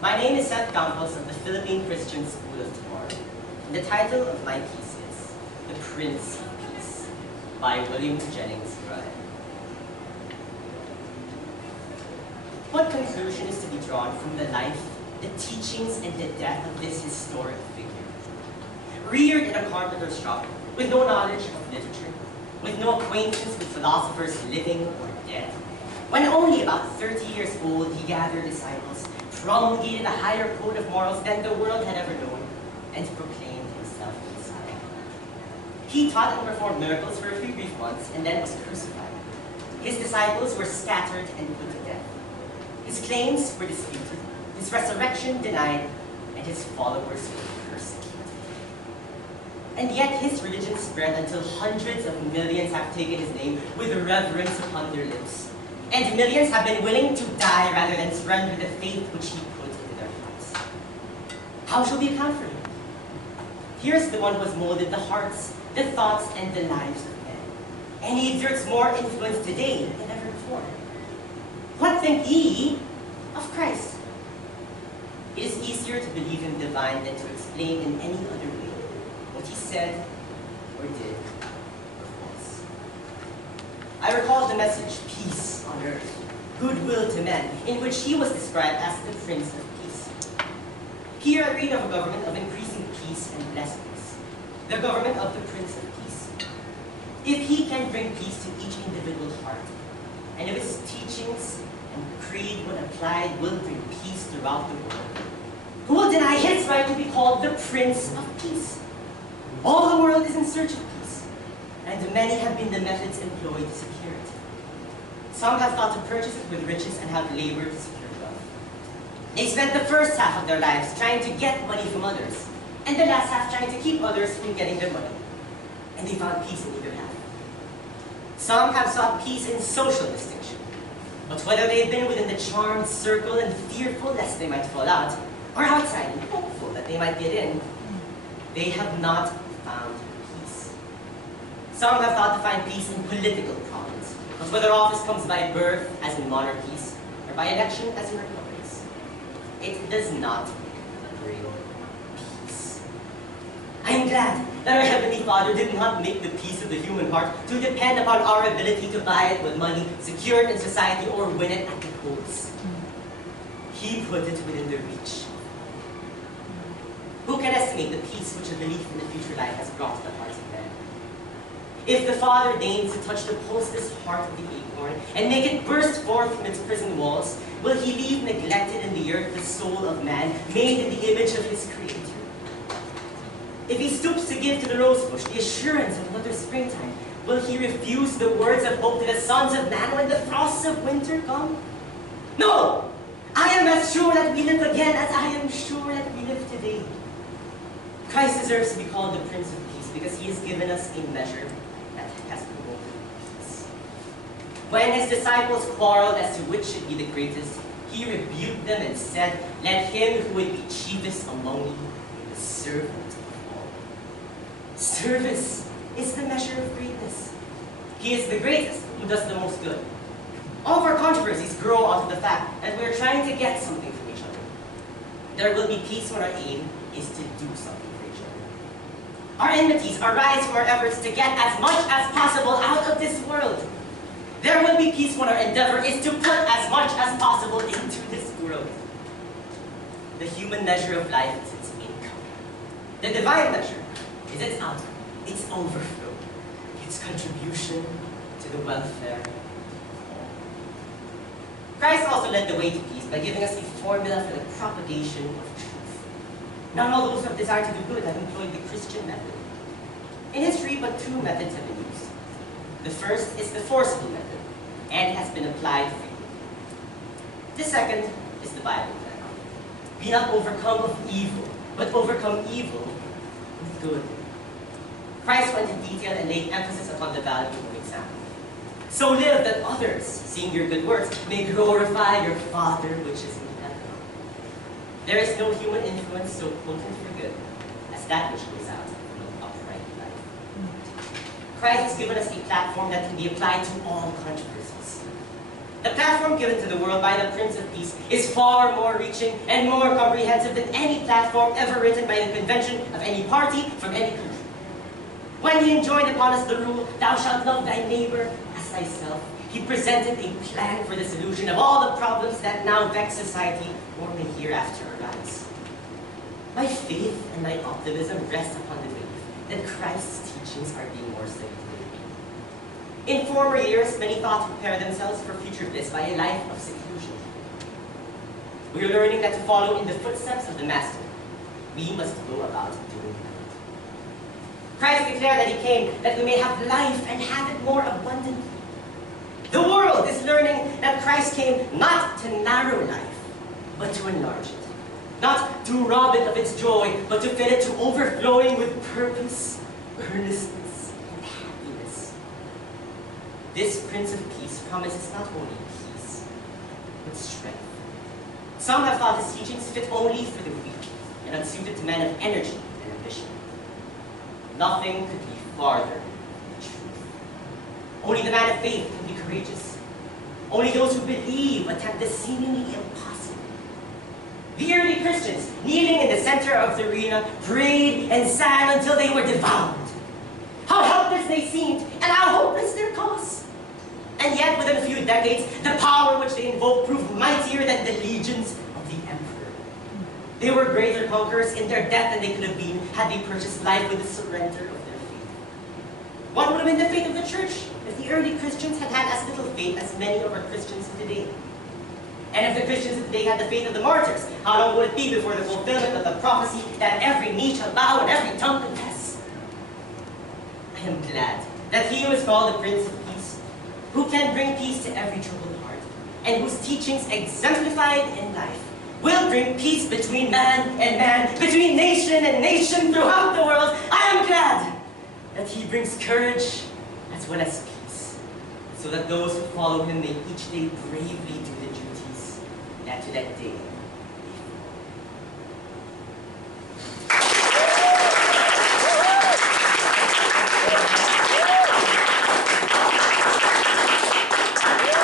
My name is Seth Campos of the Philippine Christian School of Tomorrow. And the title of my piece is The Prince of Peace by William Jennings Bryan. What conclusion is to be drawn from the life, the teachings, and the death of this historic figure? Reared in a carpenter's shop, with no knowledge of literature, with no acquaintance with philosophers living or dead, when only about 30 years old, he gathered disciples, promulgated a higher code of morals than the world had ever known, and proclaimed himself Messiah. He taught and performed miracles for a few brief months, and then was crucified. His disciples were scattered and put to death. His claims were disputed, his resurrection denied, and his followers were persecuted. And yet his religion spread until hundreds of millions have taken his name with reverence upon their lips. And millions have been willing to die rather than surrender the faith which he put into their hearts. How shall we account for him? Here's the one who has molded the hearts, the thoughts, and the lives of men. And he exerts more influence today than ever before. What think ye of Christ? It is easier to believe him divine than to explain in any other way what he said or did or was. I recall the message, peace on earth, goodwill to men, in which he was described as the Prince of Peace. Here I read of a government of increasing peace and blessedness, the government of the Prince of Peace. If he can bring peace to each individual heart, and if his teachings and creed, when applied, will bring peace throughout the world, who will deny his right to be called the Prince of Peace? All the world is in search of peace, and many have been the methods employed to secure it. Some have thought to purchase it with riches and have labored to secure wealth. They spent the first half of their lives trying to get money from others, and the last half trying to keep others from getting their money. And they found peace in either half. Some have sought peace in social distinction, but whether they've been within the charmed circle and fearful lest they might fall out, or outside and hopeful that they might get in, they have not found peace. Some have thought to find peace in political problems, but whether office comes by birth, as in monarchies, or by election, as in republics, it does not bring peace. I am glad that our Heavenly Father did not make the peace of the human heart to depend upon our ability to buy it with money, secure it in society, or win it at the polls. He put it within the reach. Who can estimate the peace which a belief in the future life has brought to the hearts of men? If the Father deigns to touch the pulseless heart of the acorn and make it burst forth from its prison walls, will he leave neglected in the earth the soul of man, made in the image of his Creator? If he stoops to give to the rosebush the assurance of another springtime, will he refuse the words of hope to the sons of man when the frosts of winter come? No! I am as sure that we live again as I am sure that we live today. Christ deserves to be called the Prince of Peace because he has given us a measure that has promoted peace. When his disciples quarreled as to which should be the greatest, he rebuked them and said, "Let him who would be chiefest among you be the servant of all." Service is the measure of greatness. He is the greatest who does the most good. All of our controversies grow out of the fact that we are trying to get something from each other. There will be peace when our aim is to do something. Our enmities arise from our efforts to get as much as possible out of this world. There will be peace when our endeavor is to put as much as possible into this world. The human measure of life is its income. The divine measure is its outcome, its overflow, its contribution to the welfare of all. Christ also led the way to peace by giving us a formula for the propagation of truth. Not all those who have desired to do good have employed the Christian method. In history, but two methods have been used. The first is the forcible method, and has been applied freely. The second is the Bible method. Be not overcome of evil, but overcome evil with good. Christ went in detail and laid emphasis upon the value of example. So live that others, seeing your good works, may glorify your Father which is in heaven. There is no human influence so potent for good as that which goes out from an upright life. Christ has given us a platform that can be applied to all controversies. The platform given to the world by the Prince of Peace is far more reaching and more comprehensive than any platform ever written by the convention of any party from any country. When he enjoined upon us the rule, "Thou shalt love thy neighbor as thyself," he presented a plan for the solution of all the problems that now vex society or may hereafter arise. My faith and my optimism rest upon the belief that Christ's teachings are being more studied today. In former years, many thought to prepare themselves for future bliss by a life of seclusion. We are learning that to follow in the footsteps of the Master, we must go about doing good. Christ declared that he came that we may have life and have it more abundantly. The world is learning that Christ came not to narrow life, but to enlarge it. Not to rob it of its joy, but to fill it to overflowing with purpose, earnestness, and happiness. This Prince of Peace promises not only peace, but strength. Some have thought his teachings fit only for the weak and unsuited to men of energy and ambition. Nothing could be farther from the truth. Only the man of faith can be courageous. Only those who believe attempt the seemingly impossible. The early Christians, kneeling in the center of the arena, prayed and sang until they were devoured. How helpless they seemed, and how hopeless their cause. And yet, within a few decades, the power which they invoked proved mightier than the legions of the emperor. They were greater conquerors in their death than they could have been had they purchased life with the surrender of their faith. What would have been the fate of the church if the early Christians had had as little faith as many of our Christians today? And if the Christians of today had the faith of the martyrs, how long would it be before the fulfillment of the prophecy that every knee shall bow and every tongue confess? I am glad that he who is called the Prince of Peace, who can bring peace to every troubled heart, and whose teachings exemplified in life, will bring peace between man and man, between nation and nation throughout the world. I am glad that he brings courage as well as peace, so that those who follow him may each day bravely do the duties that to that day